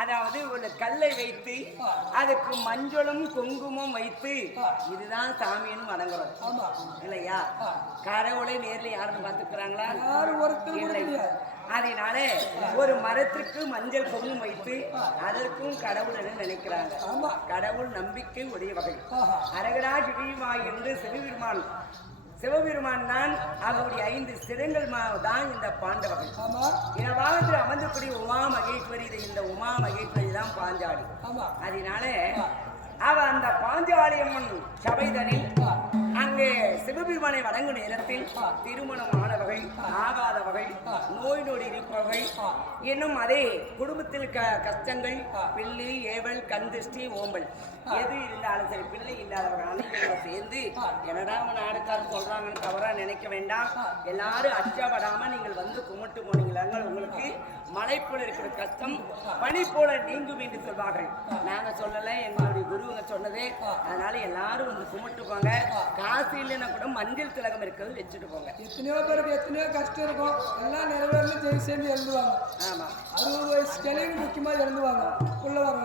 அதாவது ஒரு கல்லை வைத்து அதுக்கு மஞ்சளும் குங்குமம் வைத்து இதுதான் சாமின்னு வணங்குறோம் இல்லையா? கடவுளை நேர்ல யாருன்னு பாத்துக்கிறாங்களா? அதனால ஒரு மரத்திற்கு மஞ்சள் குங்குமம் வைத்து அதற்கும் கடவுள் நினைக்கிறாங்க. கடவுள் நம்பிக்கை உடைய வகை. அரகடா சிவமா என்று சிவபெருமான் தான் அவருடைய 5 சிரங்கள் தான் இந்த பாண்டவர்கள். இந்த வாகத்தில் அமர்ந்தக்கூடிய உமா மகேஸ்வரி, இந்த உமா மகேஸ்வரி தான் பாஞ்சாலி. அதனால அவ அந்த பாஞ்சாலியம்மன் சபைதனில் அங்கே சிவபெருமானை வழங்கும் நேரத்தில் திருமணம் ஆனவகை, ஆகாத வகை, நோய் நொடி இருப்பவகை, இன்னும் அதே குடும்பத்தில் கஷ்டங்கள், பில்லி, ஏவல், கந்திஷ்டி, ஓம்பல் எது இருந்தாலும் சரி, பிள்ளை இல்லாதவர்கள் அனைவரும் சேர்ந்து என்னடா நாடுக்காரர் சொல்றாங்கன்னு தவறா நினைக்க வேண்டாம். எல்லாரும் அச்சப்படாம நீங்கள் வந்து கும்பிட்டு போனீங்களாங்க, உங்களுக்கு மழை போல இருக்கிற கஷ்டம் பனி போல நீங்கும் என்று சொல்வார்கள். நாங்க சொல்லல, எங்களுடைய குருவங்க சொன்னதே. அதனால எல்லாரும் வந்து கும்பிட்டு போங்க. காசு இல்லைன்னா கூட மஞ்சள் திலகம் இருக்கிறது வச்சுட்டு போங்க. எத்தனையோ பேருக்கு எத்தனையோ கஷ்டம் இருக்கும், எல்லாம் நிறைவேறலும் ஜெய் சேர்ந்து இறந்துவாங்க. ஆமா, 60 வயசு கிளைங்க முக்கியமா இறந்துவாங்க. உள்ள வர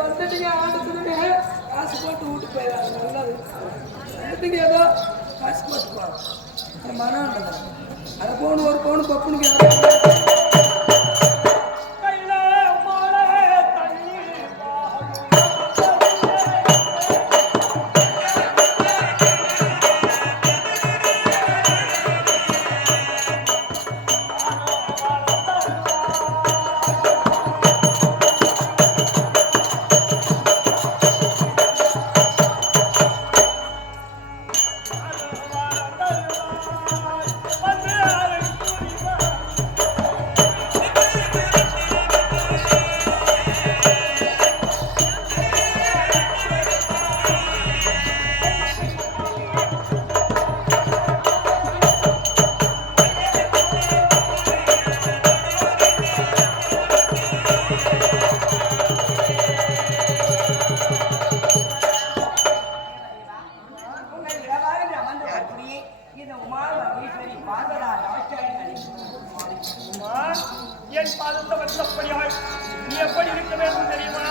வந்துட்டீங்க ஆண்டுக்குன்னு காசு போட்டு வீட்டு போயிடாங்க நல்லது. வந்துட்டீங்க ஏதோ காசு போட்டு போவாங்க மனம் அதை போகணும் ஒரு பவுன் பப்புனுக்கு என் பாதத்தை வச்சபடியாய் நீ எப்படி இருக்க வேண்டும் தெரியுமா?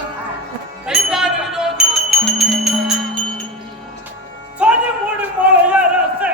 சாதி மூடு மலையரசே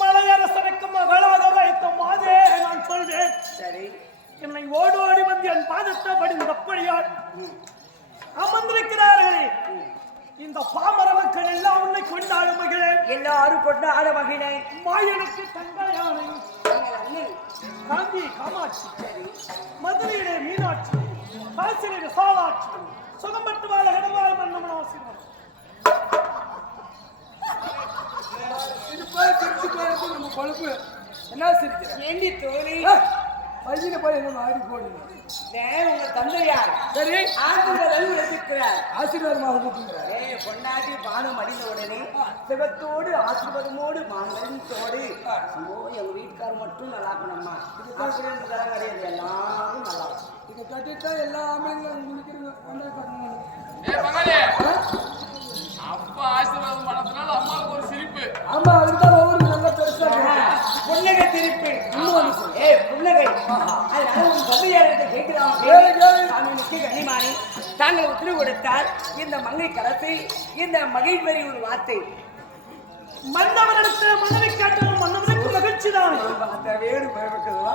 மலையரசனுக்கு மகளாக வைத்த மாதே நான் சொல்வேன். சரி, என்னை ஓடோடி வந்து என் பாதத்தை படிந்தபடியால் அமர்ந்திருக்கிறார்களே இந்த பாமர மக்கள் எல்லாம் உன்னை கொண்டாட மகிழேன். எல்லாரும் கொண்டாட மகிழேன். மாயனுக்கு தங்கையானை காந்தி காமாட்சி, மதுரையிலே மீனாட்சி, காசிலே விசாலாட்சி, சுகம்பட்டு வாழ இடவாழ் மன்னமன் ஆசிரியர் நம்ம கொழுப்பு என்ன சிரிக்கிற ஏண்டி தோழி பையனை போய் என்ன மாறி போடுங்க. உங்க தந்தையார் சரி ஆசிரியர் இருக்கிறார். ஆசீர்வாதமாக கூப்பிடுறாரு. பொன்னாட்டி பானம் அடிந்த உடனே சிவத்தோடு ஆசீர்வாதமோடு மாங்கல்யத்தோடு எங்க வீட்டுக்காரர் மட்டும் நல்லா இருக்கணும்மா. இதுதான் கிடையாது, எல்லாரும் நல்லா இருக்கும். இதை கட்டிட்டா எல்லா ஆம்பளைங்களும் குளிக்கிறவங்க அப்பா ஆசீர்வாதம் பண்ணதுனால அம்மாவுக்கு ஒரு சிரிப்பு. ஆமா, அதுதான் ஒவ்வொரு நல்ல பெருசா புன்னகை திருப்பி புன்னகை. அதனால உங்க தந்தையார்கிட்ட கேட்கிறான், கன்னிமானி தாங்கள் உத்தரவு கொடுத்தால் இந்த மங்கை கரத்தை இந்த மகிழ்வரி ஒரு வார்த்தை மன்னவனிடத்துல மன்னவை காட்டணும். மன்னவனுக்கு மகிழ்ச்சி தான். அந்த வேறு பயப்பட்டதுவா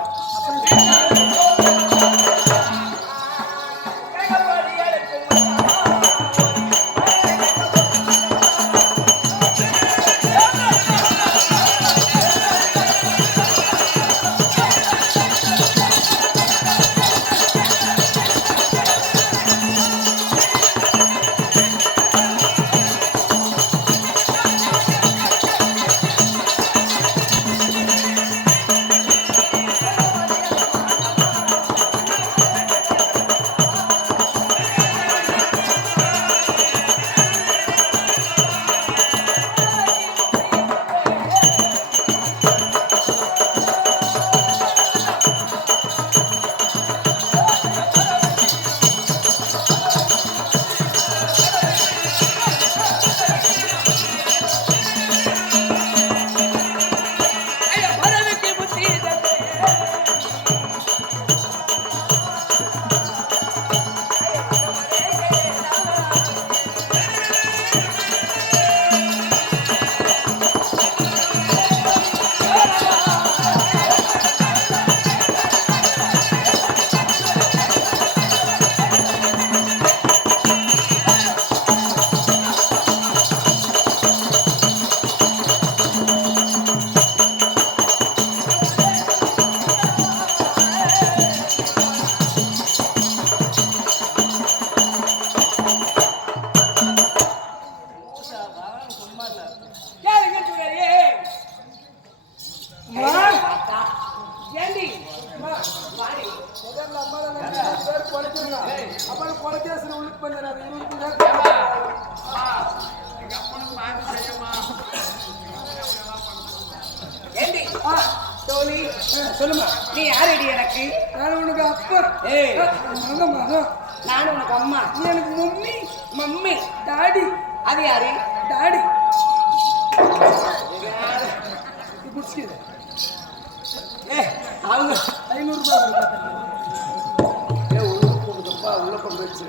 கேளுங்க சுகரியே. ஏண்டி வாடி. முதல்ல அம்மாவை பேர் கொலைச்சிடலாம். அப்புறம் கொலைக்கேசில் உள்ளுக்கு பண்ணாரு. எங்க அப்பனுக்கு பார்த்து செய்யுமா ஏண்டி தோழி சொல்லுமா, நீ யாரடி எனக்கு? நான் உனக்கு அப்பர். ஏய் மகன். நான் உனக்கு அம்மா. நீ எனக்கு மம்மி. மம்மி. டாடி. அது யாரு? டாடி. குடிச்சிக்கிது. அவங்க 500 ரூபாய். உள்ள கொண்டு வச்சு.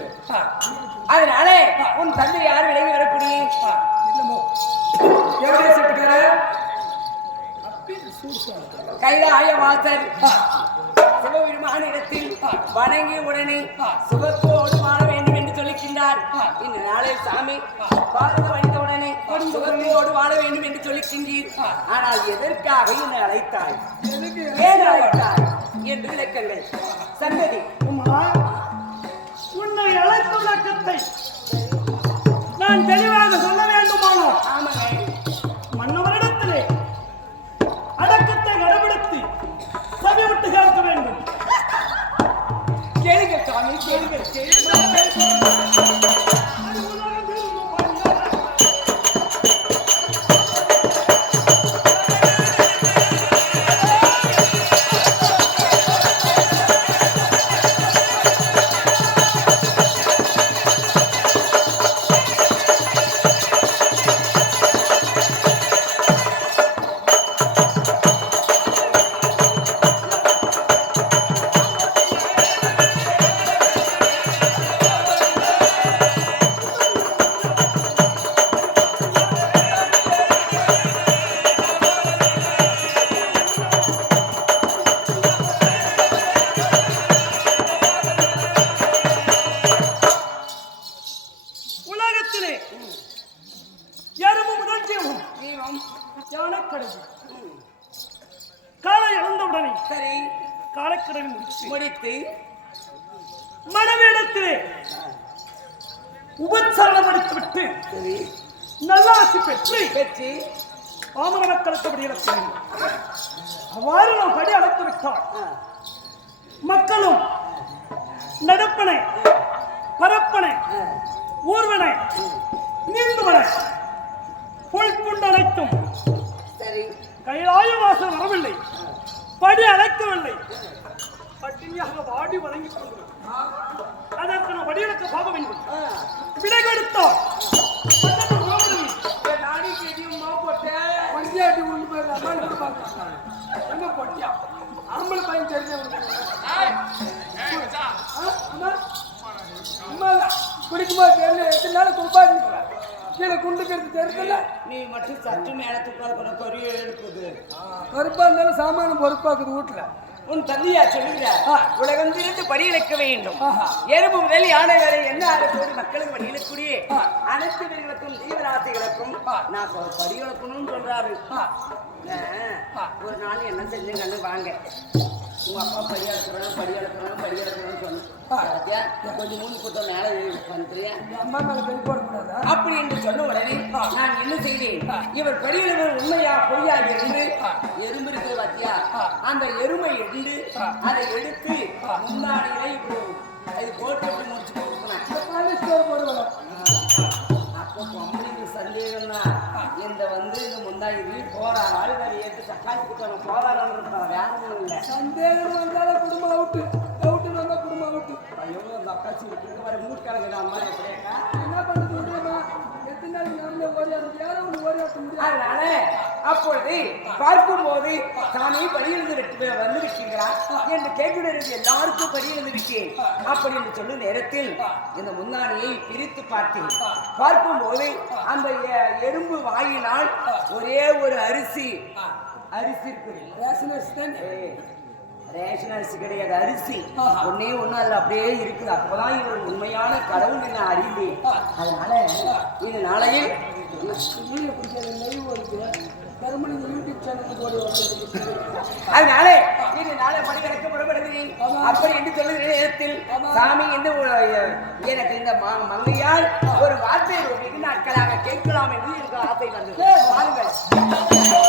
அதனால உன் தந்தை யார் விலகி வரக்கூடிய கைலாய வாசர் சிவபெருமானிடத்தில் வணங்கி உடனே சுகத்தோடு வாழ வேண்டும் என்று சொல்லிக்கின்றார். இந்த நாளை சாமி பாரத வந்த உடனே சுகத்தோடு வாழ வேண்டும் என்று சொல்லிக்கின்றீர். ஆனால் எதற்காக என்னை அழைத்தாய், ஏன் அழைத்தாய் என்று விளக்கங்கள். சங்கதி உன்னை அழைத்த விளக்கத்தை நான் தெளிவாக சொல்ல வேண்டுமானோ? ஆமாங்க. மன்னவரிடத்திலே அடக்கத்தை கடைபிடித்து சபை விட்டு கேட்க வேண்டும். கேளுங்க சாமி, கேளுங்க. உலகத்திலே எறும்பு முதல் ஜீவம் யானைக்கடவு காலை இழந்தவுடனே சரி காலக்கடவை முடித்து மனைவியிடத்திலே உபச்சாரம் அடித்துவிட்டு சரி நல்லாசி பெற்று பெற்று பாமர மக்களுக்கு படி அழைக்க வேண்டும். அவ்வாறு நாம் படி அழைத்து விட்டால் மக்களும் நடப்பனை பரப்பனை ஊர்வனை நீந்துவனை புல்புண்டு அனைத்தும் சரி கைலாய வாசல் வரவில்லை, படி அழைக்கவில்லை, பட்டினியாக வாடி வழங்கிக் கொண்டு அதற்கு நான் வடிவெடுக்க போக வேண்டும். விடை கொடுத்தோம் நாடி செடியுமா போட்டேன். பஞ்சாயத்து உள்ள போய் அம்மாள் கொடுப்பாங்க. எங்க போட்டியா? ஆம்பளை பையன் தெரிஞ்சவங்க. அம்மா குடிக்குமா தெரியல. எத்தனை நாள் குடிப்பாங்க. கீழே குண்டுக்கிறது தெரியல. நீ மட்டும் சற்று மேல தூக்காத கொரிய எடுக்குது. கருப்பா இருந்தாலும் சாமான பொறுப்பாக்குது வீட்டுல. உன் தந்தையா சொல்லுகிறார் உலகம் திருந்து படியெடுக்க வேண்டும். எறும்பு முதல் யானை வரை என்ன ஆரத்தோடு மக்களுக்கு படியெடுக்கூடிய அனைத்து வீரர்களுக்கும் ஜீவராசிகளுக்கும் நான் படியெடுக்கணும்னு சொல்றாரு. ஒரு நாள் என்ன செஞ்சுங்கன்னு வாங்க, உங்க அப்பா படியெடுக்கணும்னு சொன்னேன். கொஞ்சம் மூணு கூட்டம் மேல வந்துறியா அம்மா மேல கை போடக்கூடாதா அப்படி என்று சொன்ன உடனே நான் என்ன செய்தேன், இவர் பெரியவர் உண்மையா பொய்யா என்று எறும்பு இருக்கிற பாத்தியா, அந்த எருமை எடுத்து அதை எடுத்து முன்னாடியிலே அது போட்டு முடிச்சு போட்டுக்கணும். அப்போ பொம்பளைக்கு சந்தேகம்னா இந்த இந்த முந்தாடி போறாரு ஆளுநர் ஏற்று சக்காசி குத்தணும் போறாரான்னு இருப்பான். வேற ஒன்றும் இல்லை. சந்தேகம் வந்தாலும் குடும்பம் அவுட்டு, அவுட்டுன்னு வந்தா குடும்பம் அவுட்டு. ஐயோ அந்த அக்காச்சி விட்டு வர மூட்கலங்க அம்மா எப்படியாக்கா என்ன பண்ணுறது விடுறேம்மா? எத்தனை நாளைக்கு நம்மளே ஓரியாடுறது? யாரும் ஒன்று ஓரியாட்ட முடியாது. அதனால அப்பொழுது பார்க்கும்போது சாமி படியிலிருந்து வந்திருக்கீங்களா என்று கேட்கிறது. எல்லாருக்கும் படியிலிருந்து இருக்கேன் அப்படி என்று சொல்லும் நேரத்தில் இந்த முந்தானியை பிரித்து பார்த்தேன். பார்க்கும்போது அந்த எறும்பு வாயினால் ஒரே ஒரு அரிசி இருக்குது. ரேஷன் அரிசி தானே? ரேஷன் அரிசி கிடையாது, அரிசி ஒன்னே ஒண்ணு அதுல அப்படியே இருக்குது. அப்பதான் இவர் உண்மையான கடவுள் நான் அறிந்தேன். அதனால இது நாளையில் வீடியோ பிடிக்காத நெய்வு இருக்கு. கருமணி யூடியூப் சேனலுக்கு போடுவாங்க. அதனால இது நாளை மணிக்கணக்கு புறப்படுகிறேன். அப்படி என்று சொல்லுகிற நேரத்தில் சாமி என்று எனக்கு இந்த மங்கையால் ஒரு வார்த்தை வெகு நாட்களாக கேட்கலாம் என்று எனக்கு ஆசை வந்தது பாருங்கள்